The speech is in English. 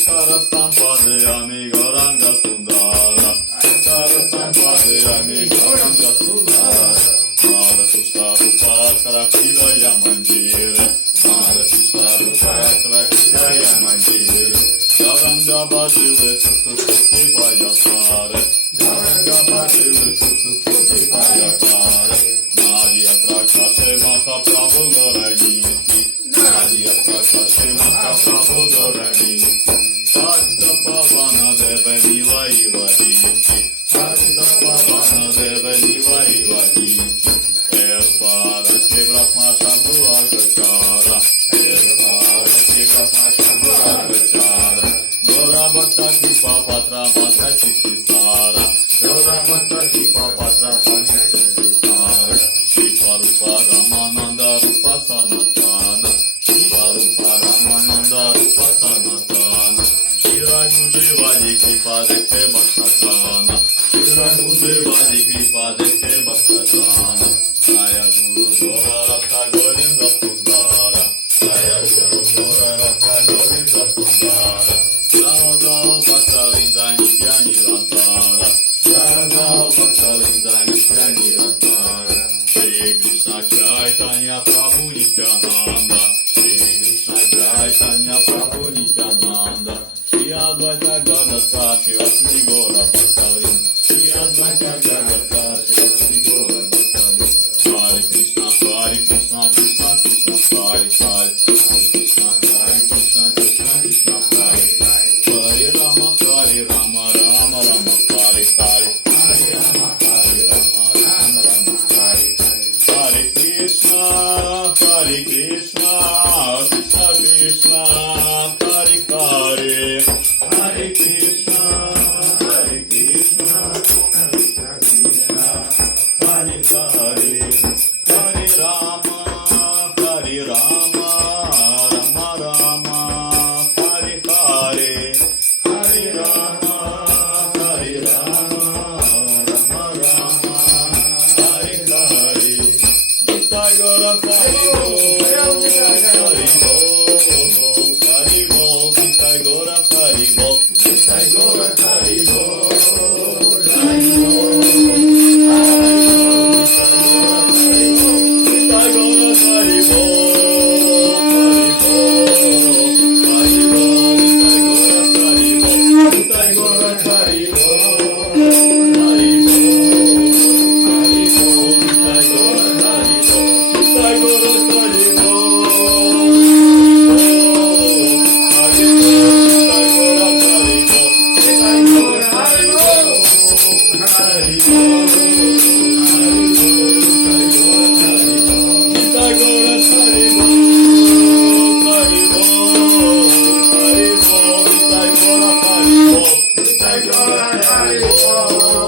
Ankara Sampadayami Gauranga Sundara Ankara Sampadayami Gauranga Sundara Radha Krishna Rupa Karakshidaya Manjira Radha Krishna Rupa Karakshidaya Manjira Gauranga Bhajile Susuti Payatare Gauranga Bhajile Susuti Payatare Nadia Prakashe Mahaprabhu Gaurayinki Nadia Prakashe Mahaprabhu Gaurayinki Sajda Pavana Deva Nila Ivariki Sajda Pavana Deva Nila Ivariki El Para Ke Brahma Shabhu Agachara El Para Ke Brahma Shabhu Agachara Gora Bhakta Kripa Patra Mata Chikisara Gora Bhakta Kripa Patra Mata Chikisara Shiva Rupa Ramananda Rupa Sanatana Shiva Rupa Ramananda Rupa Sanatana Shira Gujivadi Kripa Dekhe Bhaktadana Shira Gujivadi Kripa Dekhe Bhaktadana Jaya Guru Dora Govinda Sundara Jaya Guru Dora Govinda Sundara Jaya Bhaktalinda Nitya Nirantara Jaya Bhaktalinda Nitya Nirantara Shri Krishna Chaitanya Prabhu Nityananda Shri Krishna Chaitanya Prabhu Nityananda Shri Advaita Gadadhara Shivasri Gora Bhaktalin Shri Advaita Gadadhara Shivasri Gora Bhaktalin Hare Krishna Krishna Krishna Hare Hare Krishna Krishna Krishna Hare Hare Rama Rama Rama Hare Hare Hare Rama Rama Hare Hare Krishna Krishna Krishna Hare Hare Hare Krishna Krishna Krishna Hare Hare Hare Rama Rama Rama Hare Hare Hare Rama Rama Rama Hare Hare Nitai Gaura Hari Bol Hari Bol Nitai Gaura Hari Bol Nitai Gaura Hari Bol Hari Bol Nitai Gaura Hari Bol Nitai Gaura Hari Bol